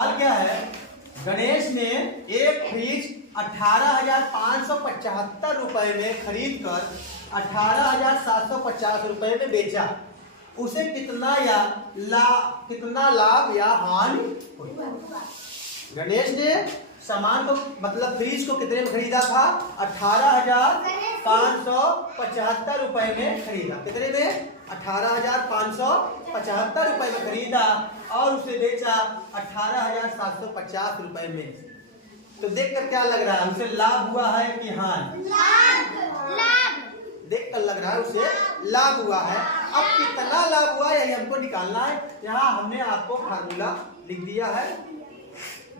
सवाल क्या है, गणेश ने एक फ्रिज 18,575 रुपए में खरीद कर 18,750 रुपए में बेचा। उसे कितना लाभ या हानि हुई? गणेश ने सामान को मतलब फ्रिज को कितने में खरीदा था? 18,575 रुपए में खरीदा। कितने में? 18,575 रुपए में खरीदा और उसे बेचा 18,750 रुपए में। तो देखकर क्या लग रहा है, उसे लाभ हुआ है कि हानि? लाभ। देखकर लग रहा है उसे लाभ हुआ है। अब कितना लाभ हुआ यही हमको निकालना है। यहाँ हमने आपको फार्मूला लिख दिया है।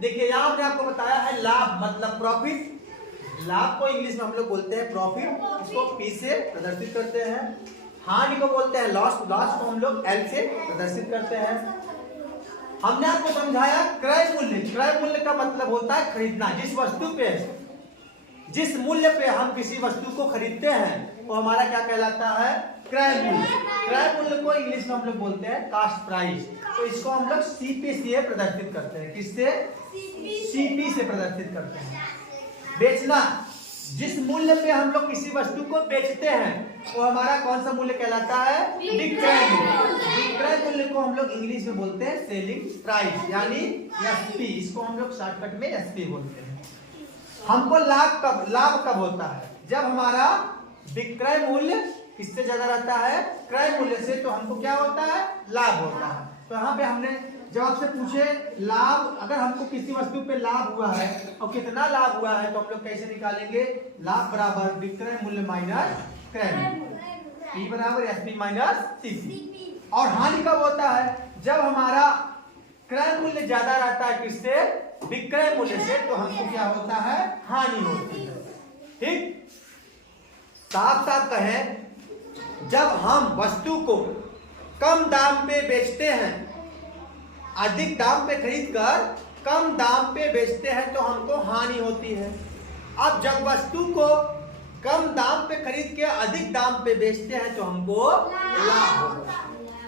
देखिए यहाँ हमने आपको बताया है लाभ मतलब प्रॉफिट। लाभ को इंग्लिश में हम लोग बोलते हैं प्रॉफिट, इसको P से प्रदर्शित करते हैं। हानि को बोलते हैं लॉस, लॉस को हम लोग L से प्रदर्शित करते हैं। हमने आपको समझाया क्रय मूल्य। क्रय मूल्य का मतलब होता है खरीदना। जिस मूल्य पे हम किसी वस्तु को खरीदते हैं वो हमारा क्या कहलाता है? क्रय मूल्य। क्रय मूल्य को इंग्लिश में हम लोग बोलते हैं कास्ट प्राइस। तो इसको हम लोग CP से प्रदर्शित करते हैं। किससे? CP से प्रदर्शित करते हैं। बेचना, जिस मूल्य पे हम लोग किसी वस्तु को बेचते हैं वो हमारा कौन सा मूल्य कहलाता है? विक्रय मूल्य। विक्रय मूल्य को हम लोग इंग्लिश में बोलते हैं सेलिंग प्राइस यानी SP। इसको हम लोग शॉर्टकट में SP बोलते हैं। हमको लाभ कब होता है? जब हमारा विक्रय मूल्य किससे ज्यादा रहता है? क्रय मूल्य से। तो हमको क्या होता है? लाभ होता है। तो यहाँ पे हमने जब आपसे पूछे लाभ, अगर हमको किसी वस्तु पे लाभ हुआ है और कितना लाभ हुआ है तो हम लोग कैसे निकालेंगे? लाभ बराबर विक्रय मूल्य माइनस क्रय मूल्य, P बराबर SP माइनस CP। और हानि कब होता है? जब हमारा क्रय मूल्य ज्यादा रहता है किससे? विक्रय मूल्य से। तो हमको क्या होता है? हानि होती है। ठीक, साफ साफ कहें, जब हम वस्तु को कम दाम पे बेचते हैं, अधिक दाम पे खरीद कर कम दाम पे बेचते हैं तो हमको हानि होती है। अब जब वस्तु को कम दाम पे खरीद के अधिक दाम पे बेचते हैं तो हमको लाभ होगा।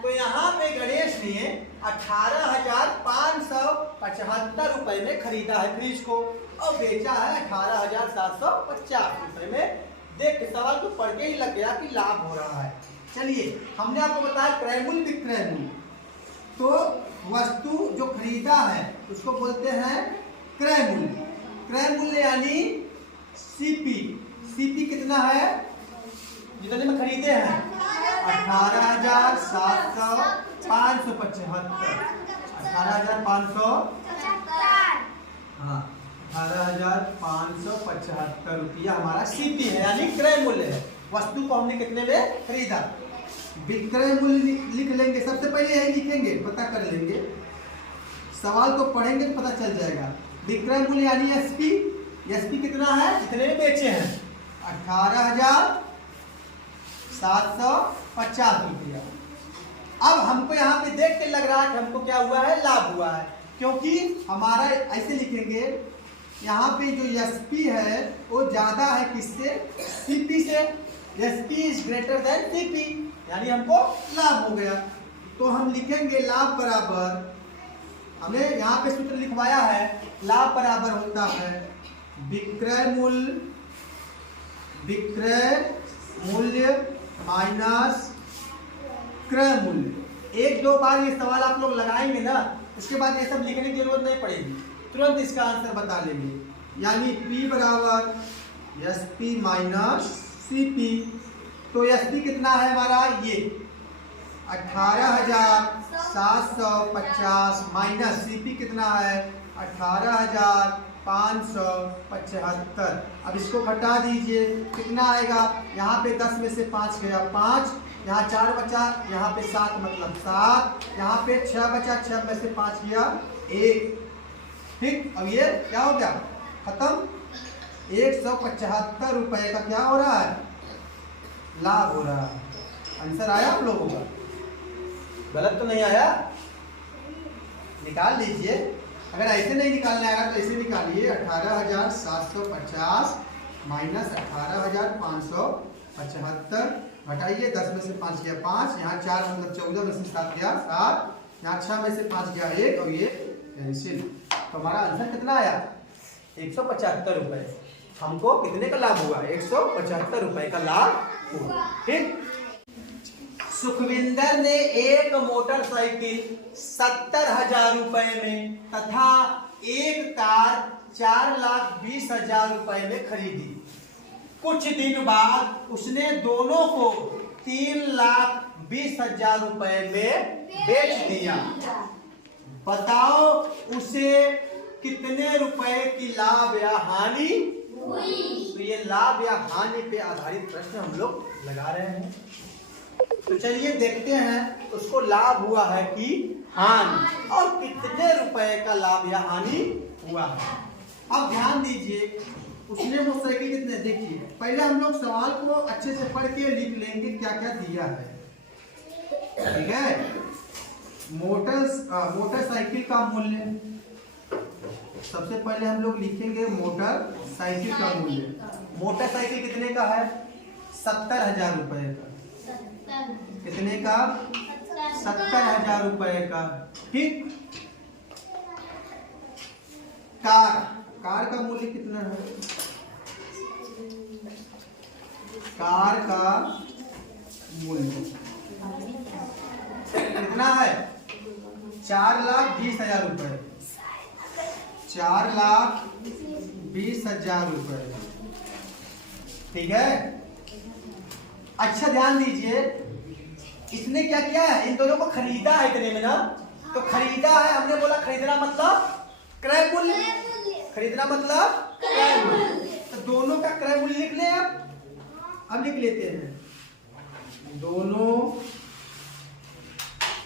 तो यहाँ पे गणेश ने 18,575 रुपए में खरीदा है फ्रिज को और बेचा है 18,750 रुपए में। देख सवाल तो पढ़ के ही लग गया कि लाभ हो रहा है। चलिए, हमने आपको बताया क्रय मूल्य विक्रय मूल्य। तो वस्तु जो खरीदा है उसको बोलते हैं क्रय मूल्य। क्रय मूल्य यानी CP। CP कितना है? जितने में खरीदे हैं 18,575। 18,575 रुपया हमारा CP है यानी क्रय मूल्य है। वस्तु को हमने कितने में खरीदा? विक्रय मूल्य लिख लेंगे। सबसे पहले यही लिखेंगे, पता कर लेंगे। सवाल को पढ़ेंगे तो पता चल जाएगा। विक्रय मूल्य यानी SP। SP कितना है? कितने में बेचे हैं? 18,750 रुपया। अब हमको यहाँ पे देख के लग रहा है कि हमको क्या हुआ है? लाभ हुआ है, क्योंकि हमारा ऐसे लिखेंगे, यहाँ पे जो SP है वो ज्यादा है किससे? CP से। SP is greater than CP यानी हमको लाभ हो गया। तो हम लिखेंगे लाभ बराबर, हमने यहाँ पे सूत्र लिखवाया है, लाभ बराबर होता है विक्रय मूल्य माइनस क्रय मूल्य। एक दो बार ये सवाल आप लोग लगाएंगे ना, उसके बाद ये सब लिखने की जरूरत नहीं पड़ेगी, तुरंत इसका आंसर बता लेंगे। यानी P बराबर SP माइनस CP। तो SP कितना है हमारा? ये 18,750 माइनस CP कितना है? 18,575। अब इसको घटा दीजिए, कितना आएगा? यहाँ पे 10 में से 5 गया 5, यहाँ 4 बचा, यहाँ पे 7 मतलब 7, यहाँ पे 6 बचा, 6 में से 5 गया 1। ठीक, अब ये क्या हो गया? खत्म। 175 रुपए का क्या हो रहा है? लाभ हो रहा है। आंसर आया आप लोगों का? गलत तो नहीं आया? निकाल लीजिए। अगर ऐसे नहीं निकालना आएगा तो ऐसे निकालिए। 18,750 माइनस 18,575 घटाइए। 10 में से 5 गया 5, यहाँ 4 मतलब 14 में से 7 गया 7, यहाँ 6 में से 5 गया 1 और ये कैंसिल। तो हमारा आंसर कितना आया? 175 रुपए। हमको कितने का लाभ हुआ? 175 रुपए का लाभ हुआ। ठीक। सुखविंदर ने एक मोटरसाइकिल 70,000 रुपए में तथा एक कार 4,20,000 रुपए में खरीदी। कुछ दिन बाद उसने दोनों को 3,20,000 रुपए में बेच दिया। बताओ उसे कितने रुपए की लाभ या हानि हुई? तो ये लाभ या हानि पे आधारित प्रश्न हम लोग लगा रहे हैं। तो चलिए देखते हैं उसको लाभ हुआ है कि हानि, और कितने रुपए का लाभ या हानि हुआ है। अब ध्यान दीजिए, उसने मोटरसाइकिल कितने, देखिए पहले हम लोग सवाल को अच्छे से पढ़ के लिख लेंगे क्या क्या दिया है। ठीक है। मोटरसाइकिल का मूल्य, सबसे पहले हम लोग लिखेंगे मोटरसाइकिल का मूल्य। मोटरसाइकिल कितने का है? 70,000 रुपए का। कितने का? 70,000 रुपए का। ठीक। कार का मूल्य कितना है? कार का मूल्य कितना है? 4,20,000 रुपए। 4,20,000 रुपए। ठीक है। अच्छा ध्यान दीजिए, इसने क्या किया है? इन दोनों को खरीदा है इतने में ना। तो खरीदा है, हमने बोला खरीदना मतलब क्रय मूल्य। खरीदना मतलब क्रय मूल्य। तो दोनों का क्रय मूल्य लिख ले। अब लिख लेते हैं दोनों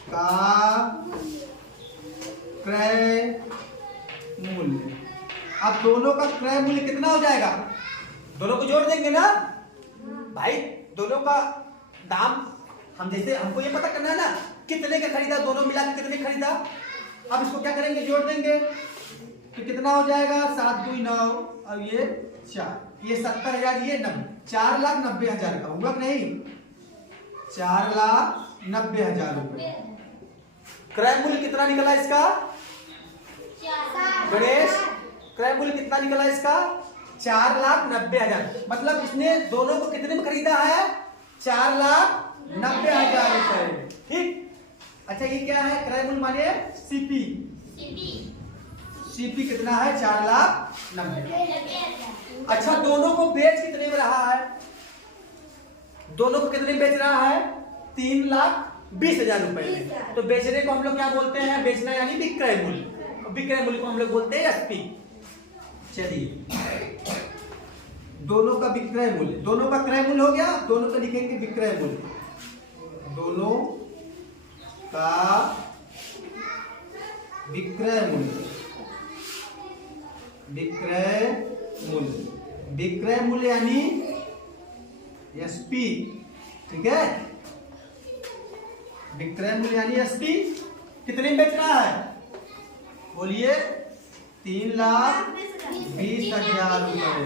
का क्रय मूल्य। अब दोनों का क्रय मूल्य कितना हो जाएगा? दोनों को जोड़ देंगे ना भाई। दोनों का दाम हम, जैसे हमको ये पता करना है ना कितने का खरीदा, दोनों मिला के कितने खरीदा। अब इसको क्या करेंगे? जोड़ देंगे। तो कितना हो जाएगा? 7 2 9, अब ये 4, ये 70,000, ये 4,90,000 का हुआ कि नहीं? 4,90,000 रुपए। क्रय मूल्य कितना निकला इसका? गणेश, क्रय मूल्य कितना निकला इसका? 4,90,000। मतलब इसने दोनों को कितने में खरीदा है? 4,90,000 रुपए। ठीक। अच्छा ये क्या है? क्रय मूल्य माने सीपी। सीपी कितना है? 4,90,000। अच्छा दोनों को बेच कितने में रहा है? दोनों को कितने में बेच रहा है? 3,20,000 रुपए में। तो बेचने को हम लोग क्या बोलते हैं? बेचना यानी विक्रय मूल्य। विक्रय मूल्य को हम लोग बोलते हैं एसपी। चलिए दोनों का विक्रय मूल्य, दोनों का क्रय मूल्य हो गया, दोनों का लिखेंगे विक्रय मूल्य। दोनों का विक्रय मूल्य। विक्रय मूल्य, विक्रय मूल्य यानी एसपी। ठीक है। विक्रय मूल्य यानी एसपी। कितने में बेच रहा है? बोलिए 3,20,000 रुपए।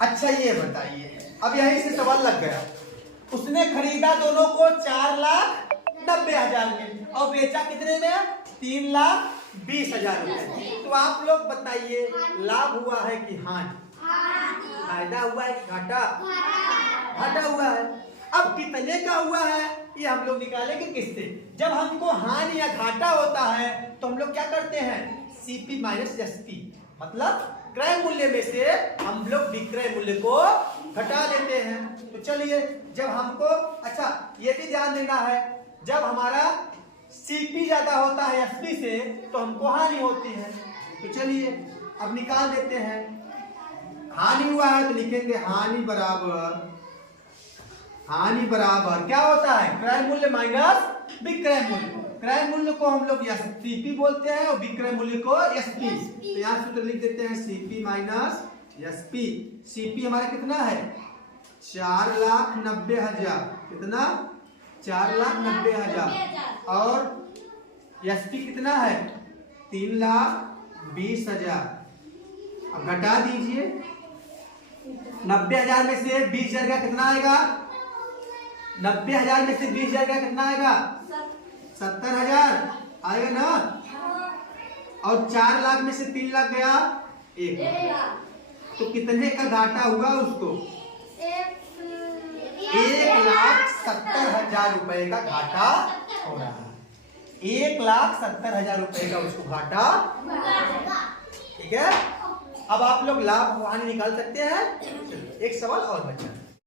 अच्छा ये बताइए, अब यहीं से सवाल लग गया। उसने खरीदा दोनों को 4,90,000 में और बेचा कितने में? 3,20,000 रुपए। तो आप लोग बताइए लाभ हुआ है कि हानि? फायदा हुआ है कि घाटा? घाटा हुआ है। अब कितने का हुआ है ये हम लोग निकालेंगे किससे? जब हमको हानि या घाटा होता है तो हम लोग क्या करते हैं? सीपी माइनस एसपी, मतलब क्रय मूल्य में से हम लोग विक्रय मूल्य को घटा देते हैं। तो चलिए जब हमको, अच्छा ये भी ध्यान देना है, जब हमारा सीपी ज्यादा होता है एसपी से तो हमको हानि होती है। तो चलिए अब निकाल देते हैं। हानि हुआ है तो लिखेंगे हानि बराबर, हानि बराबर क्या होता है? क्रय मूल्य माइनस विक्रय मूल्य। क्रय मूल्य को हम लोग सीपी बोलते हैं और विक्रय मूल्य को एसपी। तो यहाँ सूत्र लिख देते हैं सीपी माइनस एसपी। सीपी हमारा कितना है? 4,90,000। कितना? 4,90,000। और एसपी कितना है? 3,20,000। अब घटा दीजिए। 90,000 में से 20,000 का कितना आएगा? 90,000 में से 20,000 का कितना आएगा? 70,000। आएगा ना। और 4 लाख में से 3 लाख गया 1 लाख, तो कितने का घाटा हुआ उसको? 1,70,000 रुपए का घाटा हो रहा है। 1,70,000 रुपए का उसको घाटा। ठीक है, अब आप लोग लाभ हानि निकाल सकते हैं। एक सवाल और बचा।